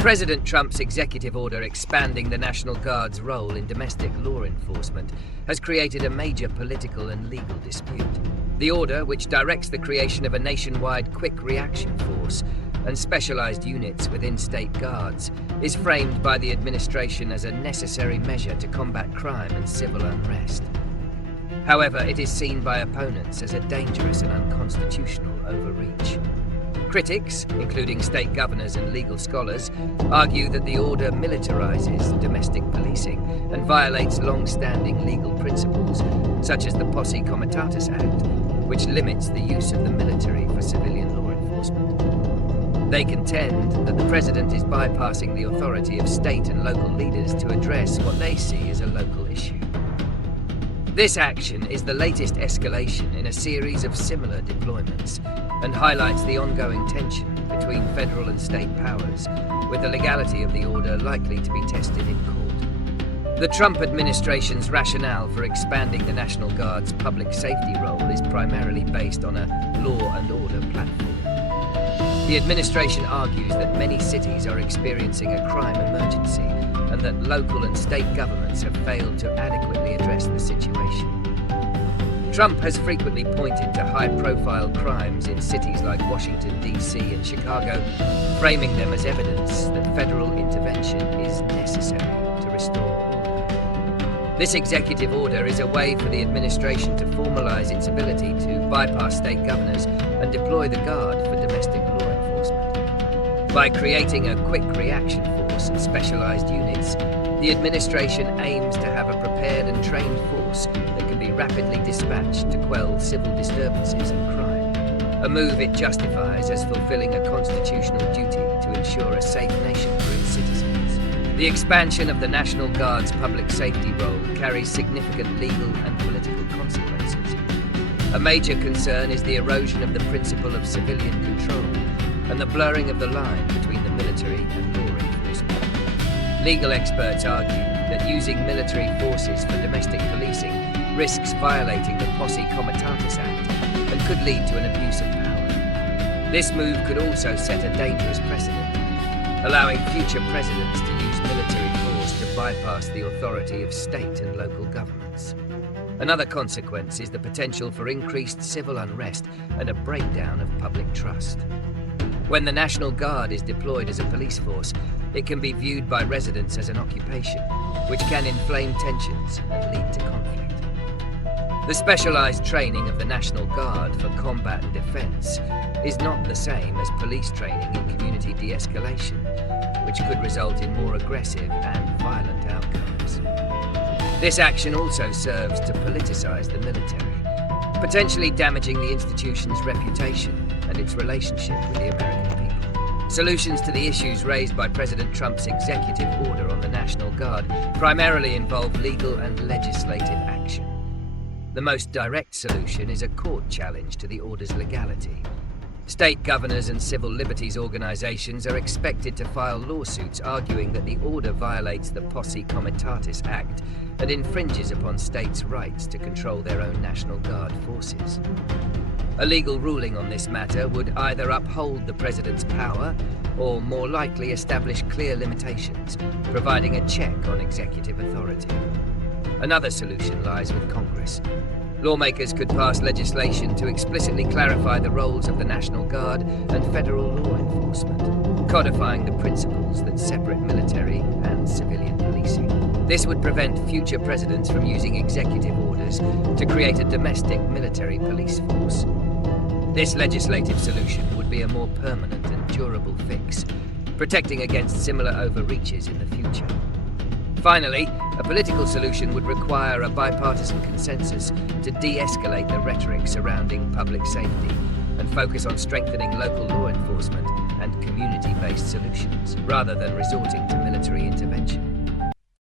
President Trump's executive order expanding the National Guard's role in domestic law enforcement has created a major political and legal dispute. The order, which directs the creation of a nationwide quick reaction force and specialized units within state guards, is framed by the administration as a necessary measure to combat crime and civil unrest. However, it is seen by opponents as a dangerous and unconstitutional overreach. Critics, including state governors and legal scholars, argue that the order militarizes domestic policing and violates long-standing legal principles, such as the Posse Comitatus Act, which limits the use of the military for civilian law enforcement. They contend that the president is bypassing the authority of state and local leaders to address what they see as a local issue. This action is the latest escalation in a series of similar deployments and highlights the ongoing tension between federal and state powers, with the legality of the order likely to be tested in court. The Trump administration's rationale for expanding the National Guard's public safety role is primarily based on a law and order platform. The administration argues that many cities are experiencing a crime emergency and that local and state governments have failed to adequately address the situation. Trump has frequently pointed to high-profile crimes in cities like Washington, D.C. and Chicago, framing them as evidence that federal intervention is necessary to restore order. This executive order is a way for the administration to formalize its ability to bypass state governors and deploy the Guard for domestic law enforcement. By creating a quick reaction force and specialized units, the administration aims to have a prepared and trained force that can be rapidly dispatched to quell civil disturbances and crime, a move it justifies as fulfilling a constitutional duty to ensure a safe nation for its citizens. The expansion of the National Guard's public safety role carries significant legal and political consequences. A major concern is the erosion of the principle of civilian control and the blurring of the line between the military and law enforcement. Legal experts argue that using military forces for domestic policing risks violating the Posse Comitatus Act and could lead to an abuse of power. This move could also set a dangerous precedent, allowing future presidents to use military force to bypass the authority of state and local governments. Another consequence is the potential for increased civil unrest and a breakdown of public trust. When the National Guard is deployed as a police force, it can be viewed by residents as an occupation, which can inflame tensions and lead to conflict. The specialized training of the National Guard for combat and defense is not the same as police training in community de-escalation, which could result in more aggressive and violent outcomes. This action also serves to politicize the military, potentially damaging the institution's reputation and its relationship with the American people. Solutions to the issues raised by President Trump's executive order on the National Guard primarily involve legal and legislative action. The most direct solution is a court challenge to the order's legality. State governors and civil liberties organizations are expected to file lawsuits arguing that the order violates the Posse Comitatus Act and infringes upon states' rights to control their own National Guard forces. A legal ruling on this matter would either uphold the president's power or more likely establish clear limitations, providing a check on executive authority. Another solution lies with Congress. Lawmakers could pass legislation to explicitly clarify the roles of the National Guard and federal law enforcement, codifying the principles that separate military and civilian policing. This would prevent future presidents from using executive orders to create a domestic military police force. This legislative solution would be a more permanent and durable fix, protecting against similar overreaches in the future. Finally, a political solution would require a bipartisan consensus to de-escalate the rhetoric surrounding public safety and focus on strengthening local law enforcement and community-based solutions, rather than resorting to military intervention.